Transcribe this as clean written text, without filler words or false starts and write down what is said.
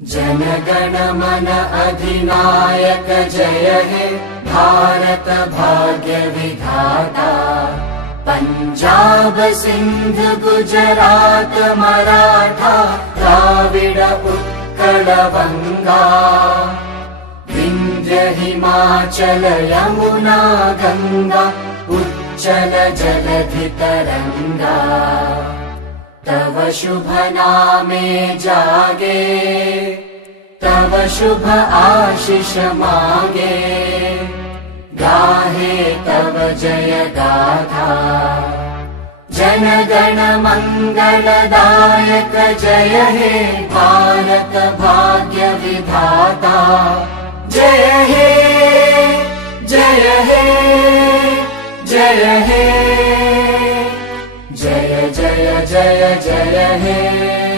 जनगण मन अधिनायक जय हे भारत भाग्य विधाता। पंजाब सिंध गुजरात मराठा द्राविड उत्कल बंगा। विंध्य हिमाचल यमुना गंगा उच्चल जलधि तरंगा। तव शुभ नामे जागे तव शुभ आशीष मागे। गाहे तव जय गाथा जन गण मंगलदायक जय हे भारत भाग्य विधाता। जय हे जय हे जय हे जय जय जय जय हे।